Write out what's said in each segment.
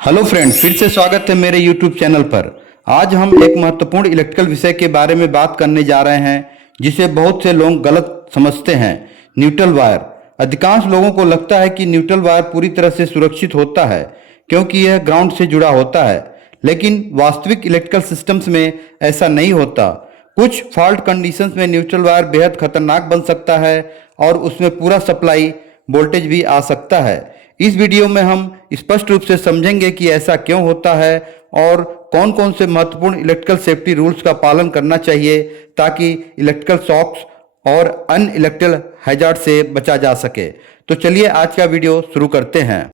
Hello friends, फिर से स्वागत है मेरे यूट्यूब चैनल पर। आज हम एक महत्वपूर्ण इलेक्ट्रिकल विषय के बारे में बात करने जा रहे हैं जिसे बहुत से लोग गलत समझते हैं। Neutral wire. अधिकांश लोगों को लगता है कि न्यूट्रल वायर पूरी तरह से सुरक्षित होता है क्योंकि यह ग्राउंड से जुड़ा होता है, लेकिन वास्तविक इलेक्ट्रिकल सिस्टम्स में ऐसा नहीं होता। कुछ फॉल्ट कंडीशंस में न्यूट्रल वायर बेहद खतरनाक बन सकता है और उसमें पूरा सप्लाई वोल्टेज भी आ सकता है। इस वीडियो में हम स्पष्ट रूप से समझेंगे कि ऐसा क्यों होता है और कौन कौन से महत्वपूर्ण इलेक्ट्रिकल सेफ्टी रूल्स का पालन करना चाहिए ताकि इलेक्ट्रिकल शॉक्स और अन्य इलेक्ट्रिकल हैजार्ड से बचा जा सके। तो चलिए आज का वीडियो शुरू करते हैं।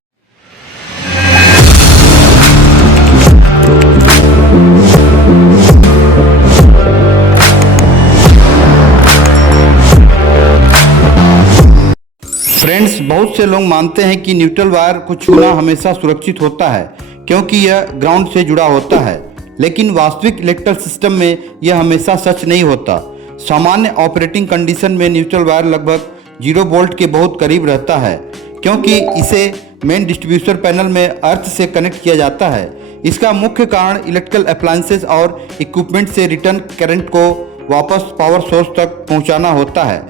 फ्रेंड्स, बहुत से लोग मानते हैं कि न्यूट्रल वायर को छूना हमेशा सुरक्षित होता है क्योंकि यह ग्राउंड से जुड़ा होता है, लेकिन वास्तविक इलेक्ट्रिकल सिस्टम में यह हमेशा सच नहीं होता। सामान्य ऑपरेटिंग कंडीशन में न्यूट्रल वायर लगभग 0 वोल्ट के बहुत करीब रहता है क्योंकि इसे मेन डिस्ट्रीब्यूटर पैनल में अर्थ से कनेक्ट किया जाता है। इसका मुख्य कारण इलेक्ट्रिकल अप्लायंसेस और इक्विपमेंट से रिटर्न करंट को वापस पावर सोर्स तक पहुंचाना होता है।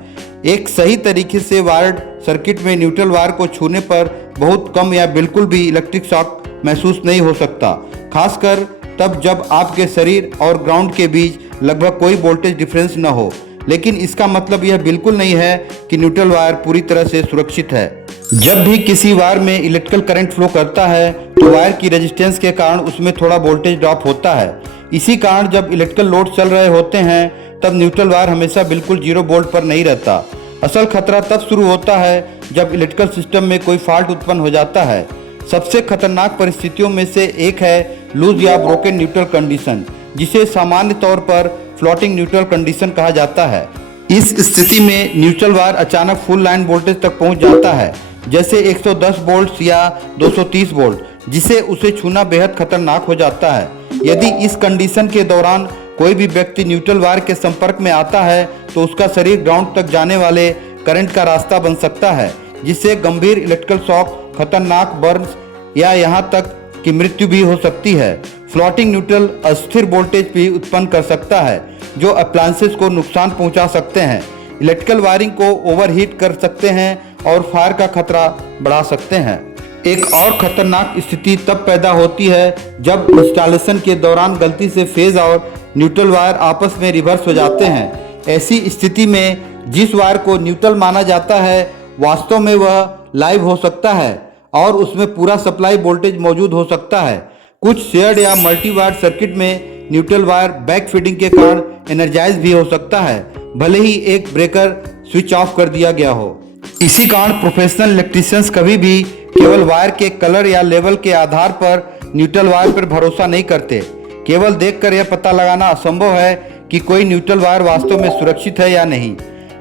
एक सही तरीके से वायर्ड सर्किट में न्यूट्रल वायर को छूने पर बहुत कम या बिल्कुल भी इलेक्ट्रिक शॉक महसूस नहीं हो सकता, खासकर तब जब आपके शरीर और ग्राउंड के बीच लगभग कोई वोल्टेज डिफरेंस न हो। लेकिन इसका मतलब यह बिल्कुल नहीं है कि न्यूट्रल वायर पूरी तरह से सुरक्षित है। जब भी किसी वायर में इलेक्ट्रिकल करंट फ्लो करता है तो वायर की रेजिस्टेंस के कारण उसमें थोड़ा वोल्टेज ड्रॉप होता है। इसी कारण जब इलेक्ट्रिकल लोड चल रहे होते हैं तब न्यूट्रल वायर हमेशा बिल्कुल 0 वोल्ट पर नहीं रहता। असल खतरा तब शुरू होता है जब इलेक्ट्रिकल सिस्टम में कोई फॉल्ट उत्पन्न हो जाता है। सबसे खतरनाक परिस्थितियों में से एक है लूज या ब्रोकन न्यूट्रल कंडीशन, जिसे सामान्य तौर पर फ्लोटिंग न्यूट्रल कंडीशन कहा जाता है। इस स्थिति में न्यूट्रल वायर अचानक फुल लाइन वोल्टेज तक पहुंच जाता है, जैसे 110 वोल्ट या 230 वोल्ट, जिसे उसे छूना बेहद खतरनाक हो जाता है। यदि इस कंडीशन के दौरान कोई भी व्यक्ति न्यूट्रल वायर के संपर्क में आता है तो उसका शरीर ग्राउंड तक जाने वाले करंट का रास्ता बन सकता है, जिससे गंभीर इलेक्ट्रिकल शॉक, खतरनाक बर्न्स या यहां तक कि मृत्यु भी हो सकती है। फ्लोटिंग न्यूट्रल अस्थिर वोल्टेज भी उत्पन्न कर सकता है जो अप्लायंसेस को नुकसान पहुंचा सकते हैं, इलेक्ट्रिकल वायरिंग को ओवरहीट कर सकते हैं और फायर का खतरा बढ़ा सकते हैं। एक और खतरनाक स्थिति तब पैदा होती है जब इंस्टॉलेशन के दौरान गलती से फेज और न्यूट्रल वायर आपस में रिवर्स हो जाते हैं। ऐसी स्थिति में जिस वायर को न्यूट्रल माना जाता है वास्तव में वह लाइव हो सकता है और उसमें पूरा सप्लाई वोल्टेज मौजूद हो सकता है। कुछ शेयर्ड या मल्टी वायर सर्किट में न्यूट्रल वायर बैक फीडिंग के कारण एनर्जाइज भी हो सकता है, भले ही एक ब्रेकर स्विच ऑफ कर दिया गया हो। इसी कारण प्रोफेशनल इलेक्ट्रीशियंस कभी भी केवल वायर के कलर या लेवल के आधार पर न्यूट्रल वायर पर भरोसा नहीं करते। केवल देखकर यह पता लगाना असंभव है कि कोई न्यूट्रल वायर वास्तव में सुरक्षित है या नहीं।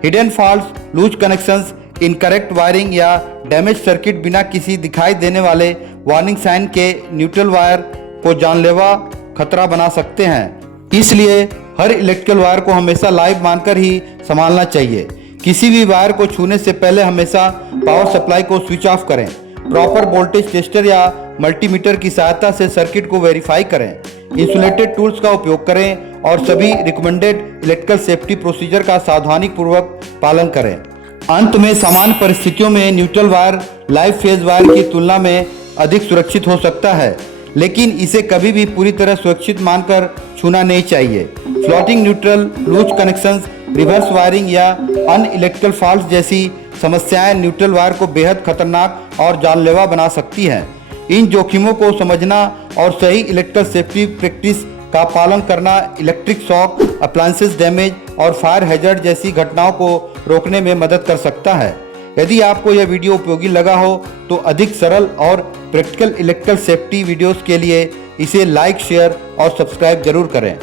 Hidden faults, loose connections, incorrect wiring या डैमेज सर्किट बिना किसी दिखाई देने वाले वार्निंग साइन के न्यूट्रल वायर को जानलेवा खतरा बना सकते हैं। इसलिए हर इलेक्ट्रिकल वायर को हमेशा लाइव मानकर ही संभालना चाहिए। किसी भी वायर को छूने से पहले हमेशा पावर सप्लाई को स्विच ऑफ करें। प्रॉपर वोल्टेज टेस्टर या मल्टीमीटर की सहायता से सर्किट को वेरीफाई करें। इंसुलेटेड टूल्स का उपयोग करें और सभी रिकमेंडेड इलेक्ट्रिकल सेफ्टी प्रोसीजर का सावधानीपूर्वक पालन करें। अंत में सामान्य परिस्थितियों में neutral wire live phase wire की तुलना में अधिक सुरक्षित हो सकता है, लेकिन इसे कभी भी पूरी तरह सुरक्षित मानकर छूना नहीं चाहिए। Floating neutral, loose connections, reverse wiring या अन्य इलेक्ट्रिकल फॉल्ट्स जैसी समस्याएं न्यूट्रल वायर को बेहद खतरनाक और जानलेवा बना सकती हैं। इन जोखिमों को समझना और सही इलेक्ट्रिकल सेफ्टी प्रैक्टिस का पालन करना इलेक्ट्रिक शॉक, अप्लायंसेस डैमेज और फायर हैजर्ड जैसी घटनाओं को रोकने में मदद कर सकता है। यदि आपको यह वीडियो उपयोगी लगा हो तो अधिक सरल और प्रैक्टिकल इलेक्ट्रिकल सेफ्टी वीडियोस के लिए इसे लाइक, शेयर और सब्सक्राइब जरूर करें।